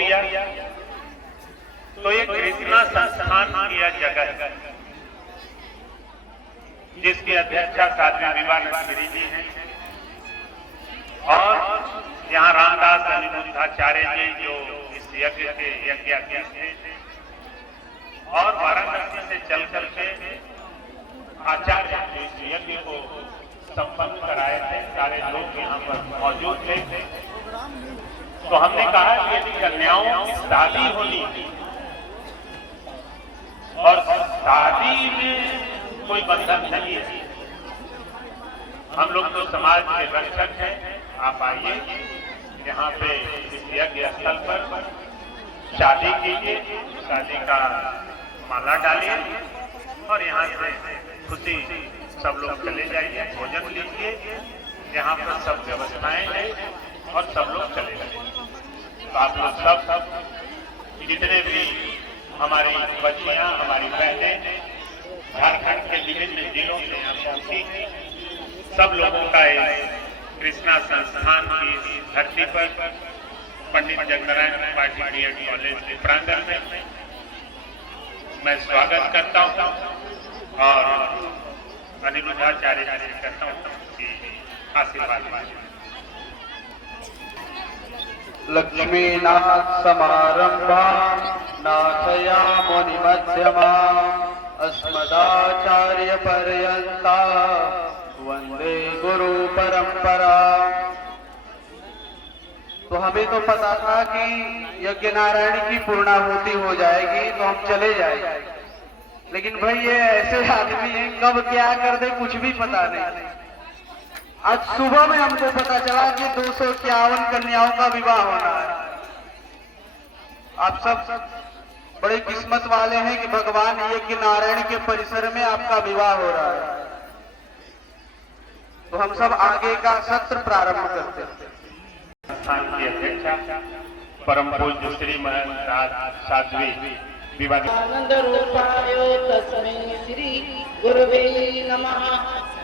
दिया। तो ये कृष्णा संस्थान की यह जगह जिसकी अध्यक्षा साध्वी विवानंद गिरी जी हैं और यहाँ रामदास अनिरुद्धाचार्य जी जो इस यज्ञ के यज्ञाधीश थे और वाराणसी से चल करके आचार्य जो इस यज्ञ को संपन्न कराए थे, सारे लोग यहाँ पर मौजूद थे। तो हमने कहा कि यदि कन्याओं की शादी होनी और शादी में कोई बंधन नहीं है, हम लोग तो समाज के रक्षक हैं, आप आइए यहाँ पे इस यज्ञ स्थल पर शादी कीजिए, शादी का माला डालिए और यहाँ से खुशी सब लोग चले जाइए, भोजन लीजिए, यहाँ पर सब व्यवस्थाएं हैं और सब लोग चले जाइए। तो आप लोग सब जितने भी हमारी बच्चियां, हमारी बहनें झारखंड के विभिन्न जिलों से यहाँ पहुंची, सब लोगों का कृष्णा संस्थान की धरती पर पंडित जगनारायण त्रिपाठी बीएड कॉलेज के प्रांगण में मैं स्वागत करता हूँ और अनिरुद्धाचार्य जी से कहता हूँ कि आशीर्वाद। लक्ष्मीनाथ समारंभा नाथयामुनि मध्यमा अस्मदाचार्य पर्यंता वंदे गुरु परंपरा। तो हमें तो पता था कि यज्ञ नारायण की पूर्णाहुति हो जाएगी तो हम चले जाएंगे, लेकिन भाई ये ऐसे आदमी हैं कब क्या कर दे कुछ भी पता नहीं। आज सुबह में हमको पता चला कि 251 कन्याओं का विवाह होना है। आप सब बड़े किस्मत वाले हैं कि भगवान यज्ञ नारायण के परिसर में आपका विवाह हो रहा है। तो हम सब आगे का सत्र प्रारंभ करते हैं। संस्थान की अध्यक्षा परम पूज्य श्री महंत साध्वी विवानंद आनंद रूपाय तस्मै श्री गुरुवे नमः।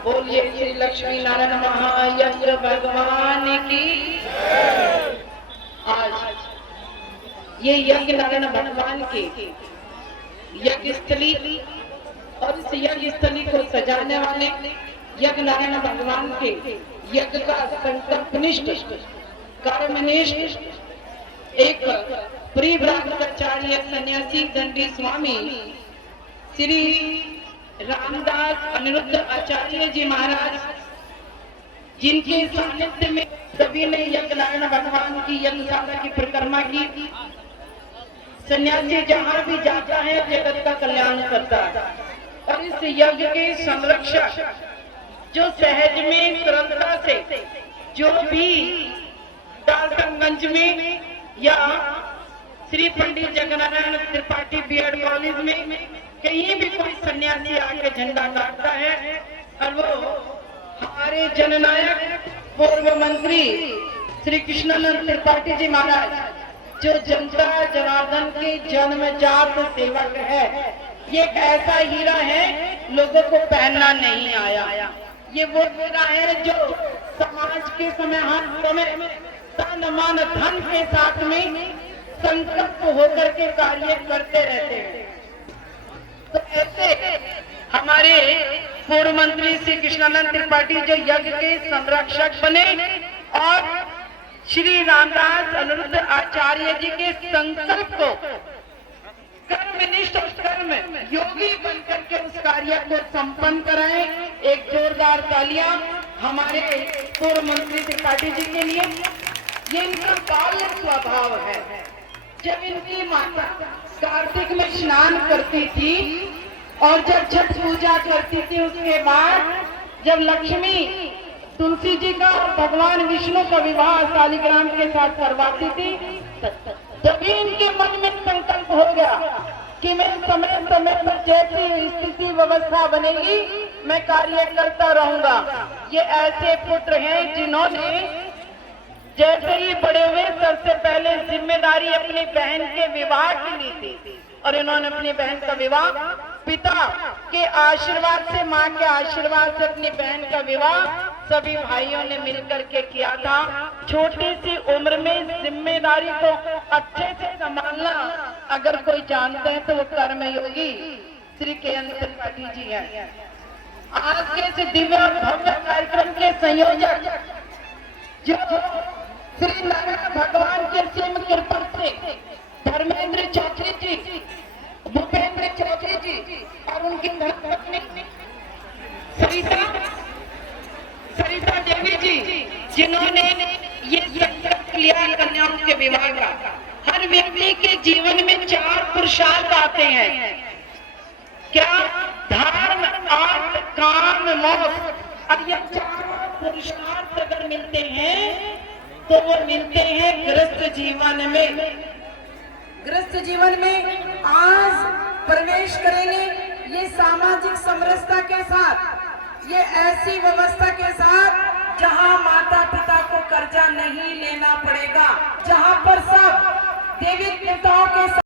बोलिए श्री लक्ष्मी नारायण महायज्ञ भगवान की। आज ये यज्ञ नारायण भगवान के यज्ञ स्थली और इस यज्ञ स्थली को सजाने वाले यज्ञ नारायण भगवान के यज्ञ का संकल्पनिष्ठ कर्मनिष्ठ एक परिव्राजकाचार्य सन्यासी दंडी स्वामी श्री रामदास अनिरुद्ध आचार्य जी महाराज, जिनके सानिध्य में सभी ने यज्ञ नारायण भगवान की यज्ञशाला की परिक्रमा की। सन्यासी जहाँ भी जाता है जगत का कल्याण करता है और इस यज्ञ के संरक्षक जो सहज में सरलता से जो भी डाल्टनगंज में या श्री पंडित जगनारायण त्रिपाठी बीएड कॉलेज में कहीं भी कोई सन्यासी आके झंडा गाड़ता है और वो हमारे जननायक पूर्व मंत्री श्री कृष्णानंद त्रिपाठी जी महाराज जो जनता जनार्दन के जन्मजात सेवक है, ये एक ऐसा हीरा है लोगों को पहनना नहीं आया। ये वो हीरा है जो समाज के समय हर समय तन मन धन के साथ में संकल्प होकर के कार्य करते रहते हैं। तो ऐसे हमारे पूर्व मंत्री श्री कृष्णानंद त्रिपाठी जो यज्ञ के संरक्षक बने और श्री रामदास अनिरुद्ध आचार्य जी के संकल्प को कर्मनिष्ठ कर्म योगी बनकर के उस कार्य को संपन्न कराए। एक जोरदार तालियां हमारे पूर्व मंत्री त्रिपाठी जी के लिए। ये इनका बाल्य स्वभाव है। जब इनकी माता कार्तिक में स्नान करती थी और जब छठ पूजा करती थी, उसके बाद जब लक्ष्मी तुलसी जी का और भगवान विष्णु का विवाह शालिग्राम के साथ करवाती थी, तभी इनके मन में संकल्प हो गया कि मैं समय समय पर जैसी स्थिति व्यवस्था बनेगी मैं कार्य करता रहूंगा। ये ऐसे पुत्र हैं जिन्होंने जैसे ही बड़े हुए सबसे पहले जिम्मेदारी अपनी बहन के विवाह की ली थी और इन्होंने अपनी बहन का विवाह पिता के आशीर्वाद से, माँ के आशीर्वाद से अपनी बहन का विवाह सभी भाइयों ने मिलकर के किया था। छोटी सी उम्र में जिम्मेदारी को अच्छे से संभालना अगर कोई जानते हैं तो वो कर्मयोगी श्री के.एन. त्रिपाठी जी हैं। आज के इस दिव्य और भव्य कार्यक्रम के संयोजक जो श्री नारायण भगवान के सिम कृपा से धर्मेंद्र चौधरी जी, भूपेंद्र चौधरी जी और उनकी धर्मपत्नी सरिता देवी जी, जिन्होंने ये संकल्प लिया कन्याओं के विवाह का। हर व्यक्ति के जीवन में 4 पुरुषार्थ आते हैं। क्या? धर्म, अर्थ, काम, मोक्ष। अब ये 4 पुरुषार्थ अगर मिलते हैं तो वो मिलते हैं गृहस्थ जीवन में। गृहस्थ जीवन में आज प्रवेश करेंगे ये सामाजिक समरसता के साथ, ये ऐसी व्यवस्था के साथ जहां माता पिता को कर्जा नहीं लेना पड़ेगा, जहां पर सब देवी देवताओं के